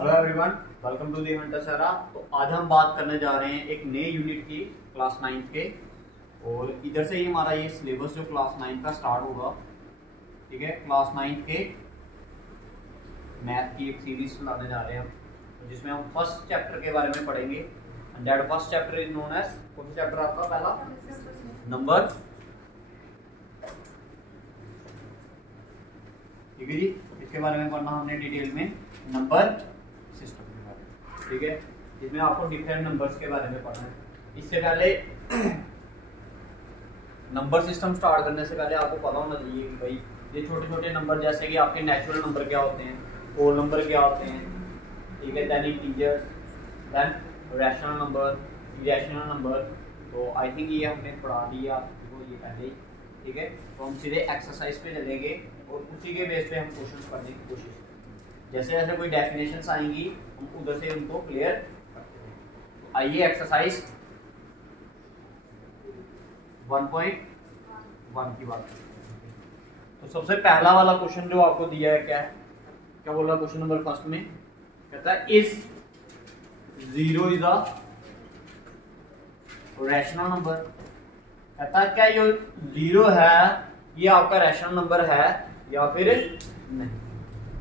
Hello everyone, welcome to the Hunter Sara. तो आज हम बात करने जा रहे हैं एक नए यूनिट की क्लास 9 के। और इधर से ही हमारा ये सिलेबस जो क्लास 9 का स्टार्ट होगा, ठीक है। क्लास 9 के मैथ की एक सीरीज लाने जा रहे हैं हम, जिसमें हम फर्स्ट चैप्टर के बारे में पढ़ेंगे। That first chapter is known as, कौन सा चैप्टर आपका पहला? नंबर, ठीक है जी। इसके बारे में पढ़ना हमने डिटेल में, नंबर सिस्टम के बारे में, ठीक है। इसमें आपको डिफरेंट नंबर्स के बारे में पढ़ना है। इससे पहले नंबर सिस्टम स्टार्ट करने से पहले आपको पता होना चाहिए कि भाई ये छोटे छोटे नंबर, जैसे कि आपके नेचुरल नंबर क्या होते हैं, होल नंबर क्या होते हैं, ठीक है, then integers, then rational number, irrational number. तो आई थिंक ये हमने पढ़ा दिया आपको ये पहले ही, ठीक है। तो हम सीधे एक्सरसाइज पे चलेंगे और उसी के बेस पे हम क्वेश्चन पढ़ने की कोशिश करेंगे। जैसे जैसे कोई डेफिनेशंस आएंगी हम उधर से उनको क्लियर करते हैं। तो आइए एक्सरसाइज 1.1 की बात करते हैं। तो सबसे पहला वाला क्वेश्चन जो आपको दिया है, क्या बोल रहा है क्वेश्चन नंबर फर्स्ट में? कहता है is 0 is a rational number. कहता है क्या ये 0 है, ये आपका रैशनल नंबर है या फिर नहीं।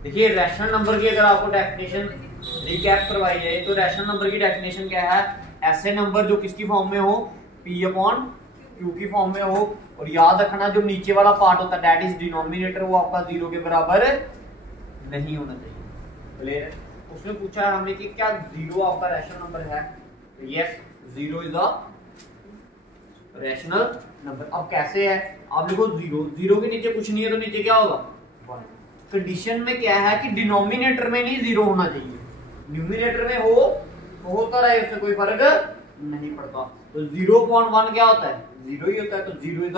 देखिए रैशनल नंबर की अगर आपको डेफिनेशन रिकैप करवाई जाए तो रैशनल नंबर की डेफिनेशन क्या है? ऐसे नंबर जो किसकी फॉर्म में हो, P/Q की फॉर्म में हो। और याद रखना जो नीचे वाला पार्ट होता है दैट इज डिनोमिनेटर, वो आपका 0 के बराबर नहीं होना चाहिए। क्लियर? उसमें पूछा है हमने कि क्या 0 आपका रैशनल नंबर है? Yes, 0 is a rational number. अब कैसे है? आप लिखो 0 के नीचे कुछ नहीं है तो नीचे क्या होगा? 1। कंडीशन में क्या है कि डिनोमिनेटर में नहीं 0 होना चाहिए, न्यूमिनेटर में हो तो होता रहे, उससे कोई फर्क नहीं पड़ता। तो 0.1 क्या होता है? 0 ही होता है। तो 0 इज द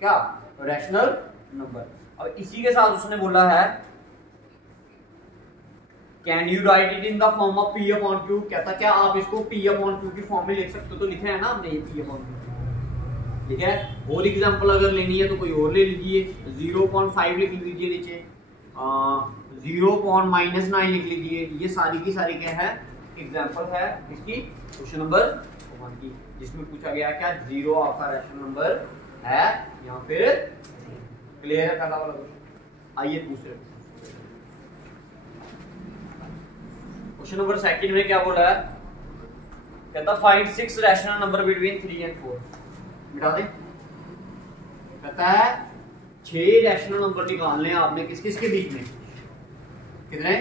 क्या? Rational number. अब इसी के साथ उसने बोला है can you right it in the form of P/Q। कहता क्या आप इसको P/Q की फॉर्म में लिख सकते हो? तो लिखे है ना हमने ये P/Q, ठीक है। और एग्जांपल अगर लेनी है तो कोई और ले लीजिए, 0.5 लिख लीजिए नीचे, 0.-9 लिख लीजिए। ये सारी की सारी क्या है? एग्जांपल है इसकी क्वेश्चन नंबर 1 की, जिसमें पूछा गया क्या 0 आपका रैशनल नंबर है या फिर। क्लियर है पहला वाला क्वेश्चन? आइए दूसरे क्वेश्चन नंबर 2 में क्या बोला है? कहता find 6 rational number between 3 and 4। मिटा दे। कहता है 6 रैशनल नंबर निकालने हैं आपने किस किस के बीच में? कितने?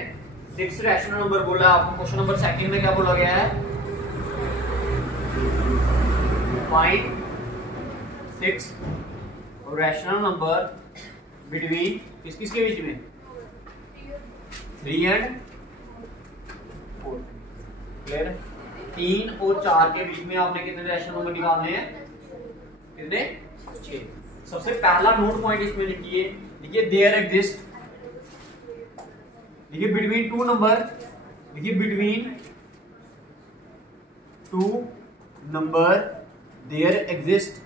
6 रैशनल नंबर बोला है आपको। क्वेश्चन नंबर 2 में क्या बोला गया है? फाइंड 6 रैशनल नंबर बिटवीन किस किस के बीच में? 3 and 4। क्लियर? 3 और 4 के बीच में आपने कितने रैशनल नंबर निकालने हैं? कितने? 6। सबसे पहला नोट पॉइंट इसमें लिखिए, देखिए देयर एग्जिस्ट, देखिए बिटवीन 2 नंबर, देखिए between 2 number there exist.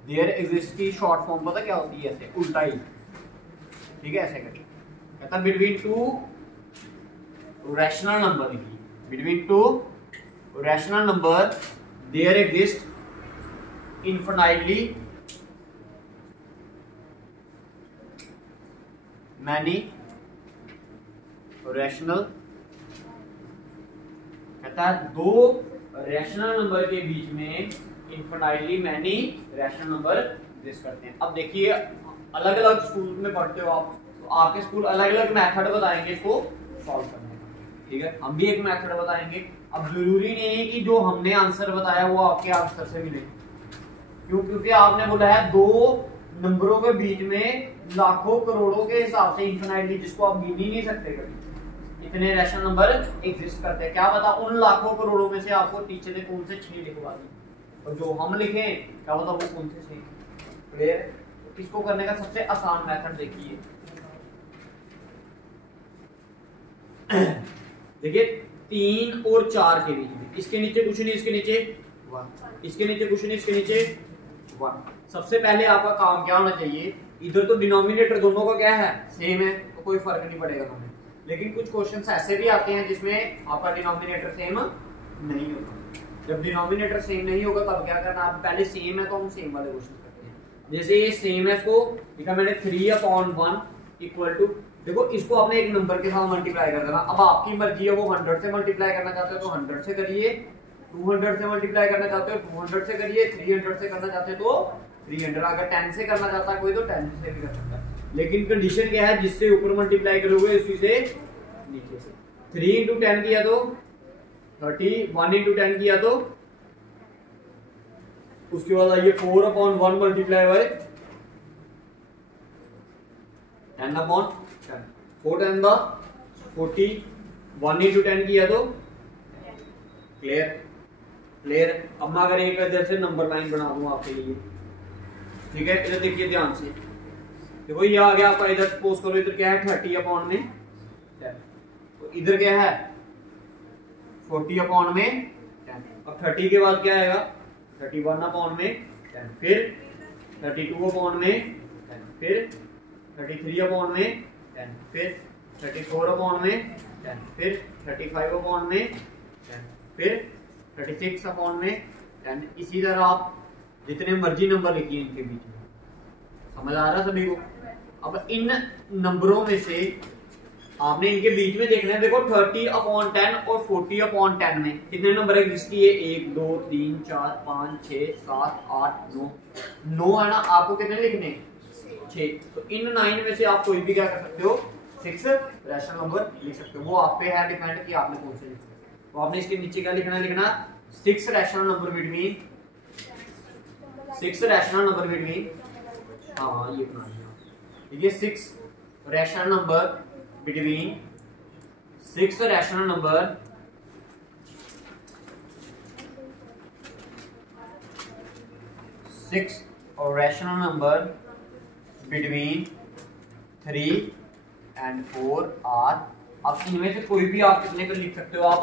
There exist की शॉर्ट फॉर्म पता क्या होती है? ऐसे उल्टा ही, ठीक है, ऐसे करके। कहता बिटवीन 2 रैशनल नंबर, लिखिए between 2 rational number there exist infinitely many rational। कहता है 2 रैशनल नंबर के बीच में infinitely many rational number exist करते हैं। अब देखिए अलग अलग स्कूल में पढ़ते हो आप, तो आपके स्कूल अलग अलग मेथड बताएंगे इसको सॉल्व करने का, ठीक है। हम भी एक मेथड बताएंगे। अब जरूरी नहीं है कि जो हमने आंसर बताया वो आपके आंसर से मिले, क्यों? क्योंकि आपने बोला है 2 नंबरों के बीच में लाखों करोड़ों के हिसाब से इंफिनिटली, जिसको आप गिन ही नहीं सकते कभी, इतने रैशनल नंबर एग्जिस्ट करते हैं। क्या पता उन लाखों करोड़ों में से आपको टीचर ने कौन से 6 लिखवा दी, और जो हम लिखे क्या पता वो कौन से 6। क्लियर? इसको करने का सबसे आसान मेथड देखिए, देखिए 3 और 4 के बीच में, इसके नीचे कुछ नहीं, इसके नीचे 1, इसके नीचे कुछ नहीं, इसके नीचे 1। सबसे पहले आपका काम क्या होना चाहिए? इधर तो डिनोमिनेटर दोनों का क्या है? सेम है, तो कोई फर्क नहीं पड़ेगा हमें। लेकिन कुछ क्वेश्चंस ऐसे भी आते हैं जिसमें आपका डिनोमिनेटर सेम नहीं होता। जब डिनोमिनेटर सेम नहीं होगा तब क्या करना, आप पहले सेम है तो हम सेम वाले क्वेश्चन करते हैं। जैसे ये सेम है, इसको लिखा मैंने 3/1 इक्वल टू, देखो इसको आपने एक नंबर के साथ मल्टीप्लाई कर देना। अब आपकी मर्जी है, वो 100 से मल्टीप्लाई करना चाहते हो तो 100 से करिए, 200 से मल्टीप्लाई करना चाहते हो 200 से करिए, 300 से करना चाहते हो तो 300, अगर 10 से करना चाहता है कोई तो 10 से भी कर सकता है। लेकिन कंडीशन क्या है, जिससे ऊपर मल्टीप्लाई करोगे उसी से नीचे से। 3 इंटू 10 किया तो 30, 1 इंटू 10 किया तो उसके बाद आइए 4/1 मल्टीप्लाई बाय 10/10, 4 10 द 40, 1 इंटू 10 किया तो क्लियर क्लियर। अब मैं अगर एक इधर से नंबर लाइन बना दूं आपके लिए, ठीक है, इधर देखिए ध्यान से, देखो ये आ गया आपका, इधर सपोज करो इधर क्या है 30/10, तो इधर क्या है 40/10। अब 30 के बाद क्या आएगा 31/10, फिर 32/10, फिर 33/10, फिर 34/10, फिर 35/10, फिर 36/10। इसी तरह आप जितने मर्जी नंबर लिखिए इनके बीच में। समझ आ रहा है सभी को? अब इन नंबरों में से आपने इनके बीच में देखना है, देखो 30/10 और 40/10 में कितने नंबर एग्जिस्ट किए, 1 2 3 4 5 6 7 8 9 है ना। आपको कितने लिखने, 6। तो इन 9 में से आप कोई भी क्या कर सकते हो, 6 रैशनल नंबर लिख सकते हो। वो आप पे है डिपेंड कि आपने कौन से लिखना है। तो आपने इसके नीचे क्या लिखना है, लिखना 6 rational number between, 6 rational number between, हाँ ये बना दिया, ठीक है, 6 rational number between 6 rational number between 3 and 4 are, अब इनमें से कोई भी आप कितने को लिख सकते हो, आप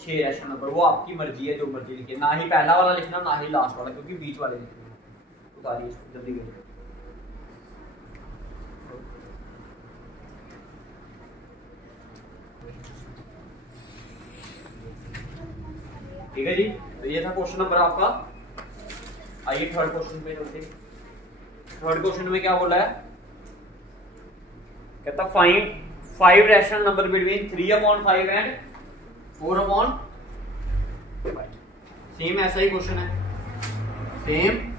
6 रैशनल नंबर, वो आपकी मर्जी है, जो मर्जी लिखिए, ना ही पहला वाला लिखना ना ही लास्ट वाला, क्योंकि बीच वाले लिखना। उतारिए इसको जल्दी करिए। ठीक है जी, तो ये था क्वेश्चन नंबर आपका। आइए थर्ड क्वेश्चन पे चलते हैं। थर्ड क्वेश्चन में क्या बोला है, कहता find 5 rational number between 3/5 and 4/5। Same ऐसा ही क्वेश्चन है, सेम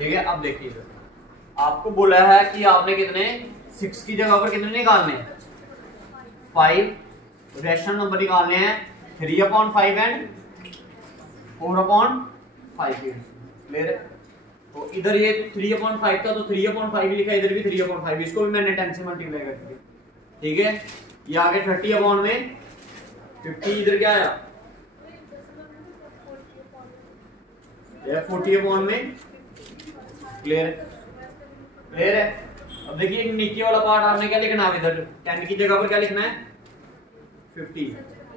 ठीक है। अब देखिए सर, आपको बोला है कि आपने कितने 6 की जगह पर कितने निकालने हैं, 5 रैशनल नंबर निकालने हैं, 3/5 एंड 4/5। क्लियर? तो इधर ये 3/5 था तो 3/5 लिखा, इधर भी 3/5, इसको भी मैंने 10 से मल्टीप्लाई कर दिया। ठीक है, ये आगे 30/50, इधर क्या आया 40/। क्लियर क्लियर है? अब देखिए नीचे वाला पार्ट आपने क्या लिखना है, इधर 10 की जगह पर क्या लिखना है 50,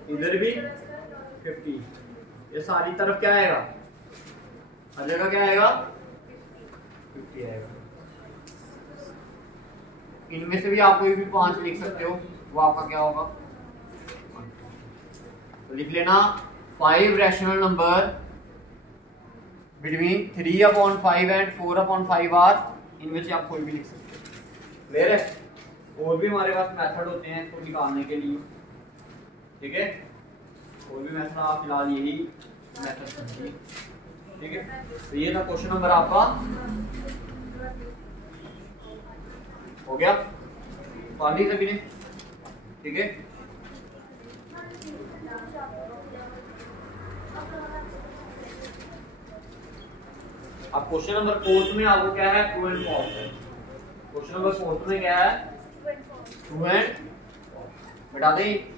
इधर भी 50, ये सारी तरफ क्या आएगा, हर जगह क्या आएगा 50 आएगा। इनमें से भी आप कोई भी 5 लिख सकते हो, वो आपका क्या होगा, तो लिख लेना 5 rational number between 3/5 and 4/5 are, इनमें से आप कोई भी लिख सकते हो। क्लियर है? और भी हमारे पास मेथड होते हैं इसको निकालने के लिए, ठीक है, और भी मेथड, आप फिलहाल यही मेथड समझिए। ठीक है, तो ये था क्वेश्चन नंबर आपका हो गया, पाली सभी ने। ठीक है, अब क्वेश्चन नंबर 4 में आपको क्या है, ट्रू एंड फॉल्स है। क्वेश्चन नंबर 4 में क्या है, ट्रू एंड, बता दें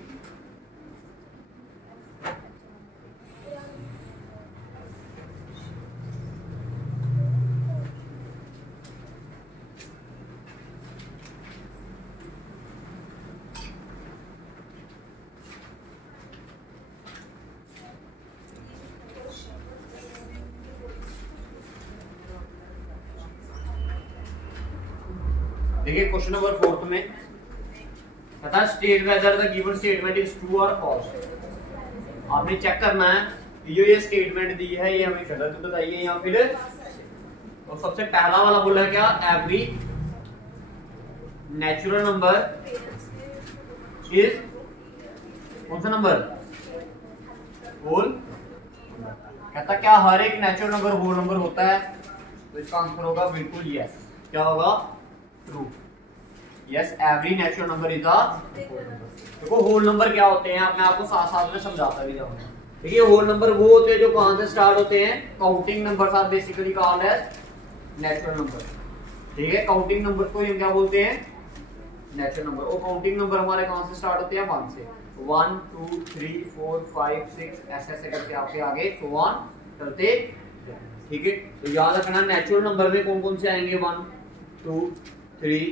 देखिए क्वेश्चन नंबर 4 में कहता है state whether the given statement is true और फॉल्स। आपने चेक करना है ये स्टेटमेंट दी है ये हमें गलत बताइए या फिर। तो सबसे पहला वाला बोला है क्या, एवरी नेचुरल नंबर इज कौन सा नंबर, होल। कहता क्या हर एक नेचुरल नंबर होल नंबर होता है, तो इसका आंसर होगा बिल्कुल यस। क्या होगा, true. Yes every natural number is a whole number. देखो होल नंबर क्या होते हैं, मैं आपको साथ साथ में समझाता भी जाऊंगा। देखिए होल नंबर वो होते हैं जो कहां से स्टार्ट होते हैं, counting numbers are basically called as natural number. ठीक है, काउंटिंग नंबर को हम क्या बोलते हैं, नेचुरल नंबर। और काउंटिंग नंबर हमारे कहां से स्टार्ट होते हैं, 1 से। 1 2 3 4 5 6 ऐसे करके आपके आगे सो ऑन चलते। ठीक है, तो याद रखना नेचुरल नंबर में कौन कौन से आएंगे, 1 2 3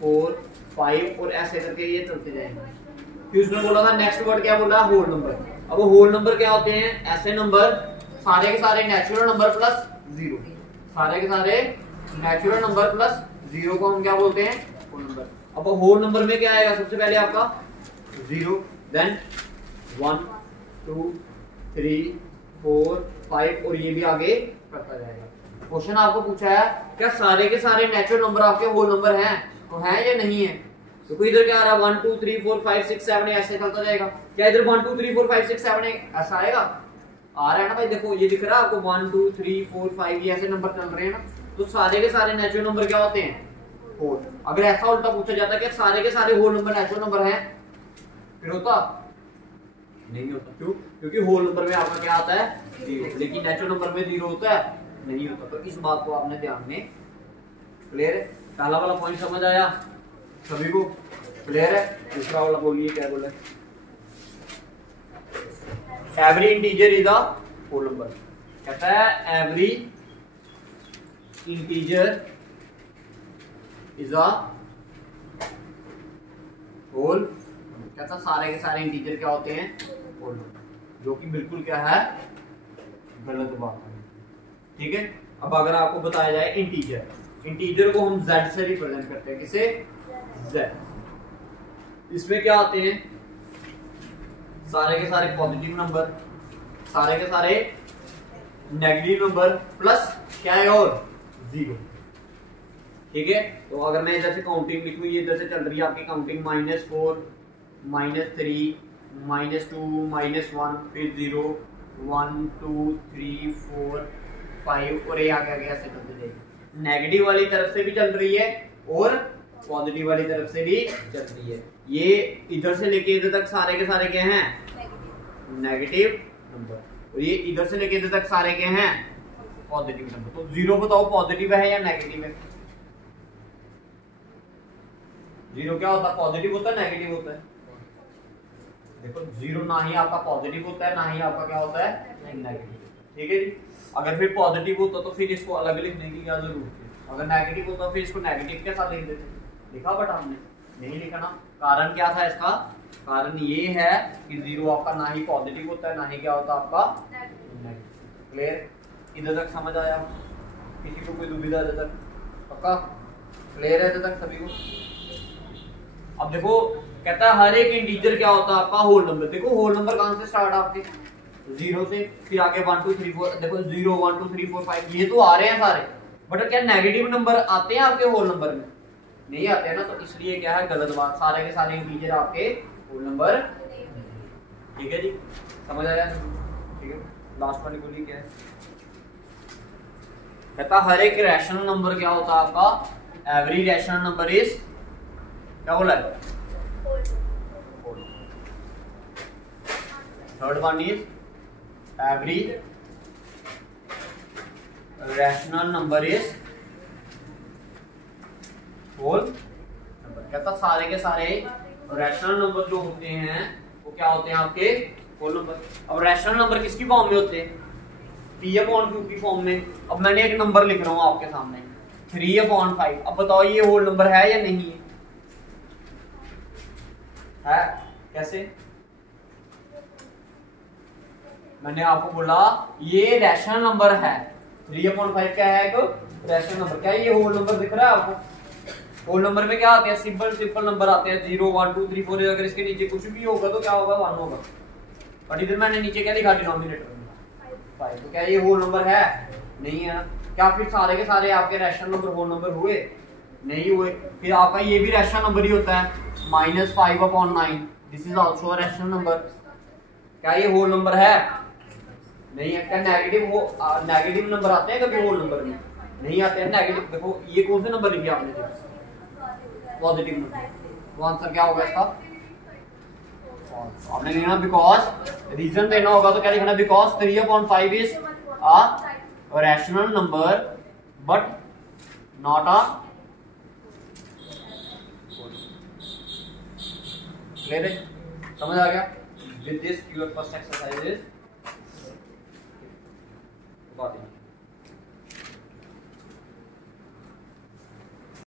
4 5 और ऐसे करके ये चलते जाएंगे। फिर उसने बोला था नेक्स्ट वर्ड क्या बोला, होल नंबर। अब होल नंबर क्या होते हैं, ऐसे नंबर सारे के सारे नेचुरल नंबर प्लस 0, सारे के सारे नेचुरल नंबर प्लस 0 को हम क्या बोलते हैं, होल नंबर। अब होल नंबर में क्या आएगा, सबसे पहले आपका 0, देन 1 2 3 4 5 और ये भी आगे करता जाएगा। क्वेश्चन आपको पूछा है क्या सारे के सारे नेचुरल नंबर आपके होल नंबर हैं, तो हैं या नहीं है। तो इधर क्या आ रहा है, 1 2 3 4 5 6 7 ऐसे चलता जाएगा। क्या इधर 1 2 3 4 5 6 7 ऐसा आएगा, आ रहा है ना भाई। देखो ये दिख रहा है आपको 1 2 3 4 5 ये ऐसे नंबर चल रहे हैं ना। तो सारे के सारे नेचुरल नंबर क्या होते हैं, होल। अगर ऐसा उल्टा पूछा जाता है कि सारे के सारे होल नंबर नेचुरल नंबर हैं, फिर होता नहीं होता। क्यों, क्योंकि होल नंबर में आपका क्या आता है, 0, लेकिन नेचुरल नंबर में 0 होता है, नहीं होता। तो इस बात को आपने ध्यान में, क्लियर है। पहला वाला पॉइंट समझ आया सभी को, क्लियर है। दूसरा वाला बोलिए क्या बोले, every integer is a whole number. कहता है every integer is a whole. कहता सारे के सारे इंटीजर क्या होते हैं, होल नंबर, जो कि बिल्कुल क्या है, गलत बात है। ठीक है, अब अगर आपको बताया जाए इंटीजर, इंटीजर को हम z से रिप्रेजेंट करते हैं, किसे, z। इसमें क्या आते हैं, सारे के सारे पॉजिटिव नंबर, सारे के सारे नेगेटिव नंबर प्लस क्या है, और 0। ठीक है, तो अगर मैं इधर से काउंटिंग लिखूं, ये इधर से चल रही है आपकी काउंटिंग, -4 -3 -2 -1 फिर 0 1 2 3 4 5 और ये आगे आगे ऐसे चलते जाएगी। नेगेटिव वाली तरफ से भी चल रही है और पॉजिटिव वाली तरफ से भी चल रही है। ये इधर से लेके इधर तक सारे के सारे क्या हैं, नेगेटिव नंबर, और ये इधर से लेके इधर तक सारे क्या हैं, पॉजिटिव नंबर। तो 0 बताओ पॉजिटिव है या नेगेटिव है, 0 क्या होता है, पॉजिटिव होता है नेगेटिव होता है। देखो 0 ना ही आपका पॉजिटिव होता है, ना ही आपका क्या होता है, नेगेटिव। ठीक है जी, अगर फिर पॉजिटिव होता तो फिर इसको अलग लिखने की क्या जरूरत है, अगर नेगेटिव होता फिर इसको नेगेटिव के साथ लिख देते। लिखा बट हमने नहीं लिखा ना, कारण क्या था इसका, कारण ये है कि 0 आपका ना ही पॉजिटिव होता है, ना ही क्या होता आपका नेगेटिव। क्लियर, इधर तक समझ आया, किसी को कोई दुविधा इधर तक, पक्का क्लियर है इधर तक सभी को। अब देखो कहता है हर एक इंटीजर क्या होता है आपका, होल नंबर। देखो होल नंबर कहां से स्टार्ट आपके, 0 से, फिर आगे 1 2 3 4, देखो 0 1 2 3 4 5 ये तो आ रहे हैं सारे, बट क्या नेगेटिव नंबर आते हैं आपके होल नंबर में, नहीं आते हैं ना। तो इसलिए क्या है, गलत बात, सारे के सारे इंटीजर आपके होल नंबर। ठीक है जी, समझ आया। ठीक है, लास्ट वाली बोली क्या है, कहता हर एक रैशनल नंबर क्या होता है आपका, एवरी रैशनल नंबर इज क्या बोला है, third one is every rational number is whole number. कहता सारे के सारे रैशनल नंबर जो होते हैं वो क्या होते हैं आपके, होल नंबर। अब रैशनल नंबर किसकी फॉर्म में होते हैं, P/Q की फॉर्म में। अब मैंने एक नंबर लिख रहा हूं आपके सामने 3/5। अब बताओ ये होल नंबर है या नहीं है, कैसे, मैंने आपको बोला ये रैशनल नंबर है, 3/5 क्या है, एक रैशनल नंबर। क्या ये होल नंबर दिख रहा है आपको, होल नंबर में क्या आते हैं, सिंपल सिंपल नंबर आते हैं 0 1 2 3 4। अगर इसके नीचे कुछ भी होगा तो क्या होगा, 1 होगा। बट इधर मैंने नीचे क्या लिखा डिनोमिनेटर में 5, तो क्या ये होल नंबर है, नहीं है ना। क्या फिर सारे के सारे आपके रैशनल नंबर होल नंबर हुए, नहीं हुए। फिर आपका ये भी रैशनल नंबर ही होता है -5/9, this is also a rational number. क्या ये होल नंबर है, नहीं है। क्या नेगेटिव नंबर आते हैं कभी होल नंबर में, नहीं आते हैं नेगेटिव। देखो ये कौन से नंबर लिखे आपने, पॉजिटिव नंबर, तो आंसर क्या होगा इसका, आपने लिखना बिकॉज, रीजन देना होगा तो क्या लिखना, because 3/5 is a rational number but not a, clear है, समझ आ गया। With this your first exercise is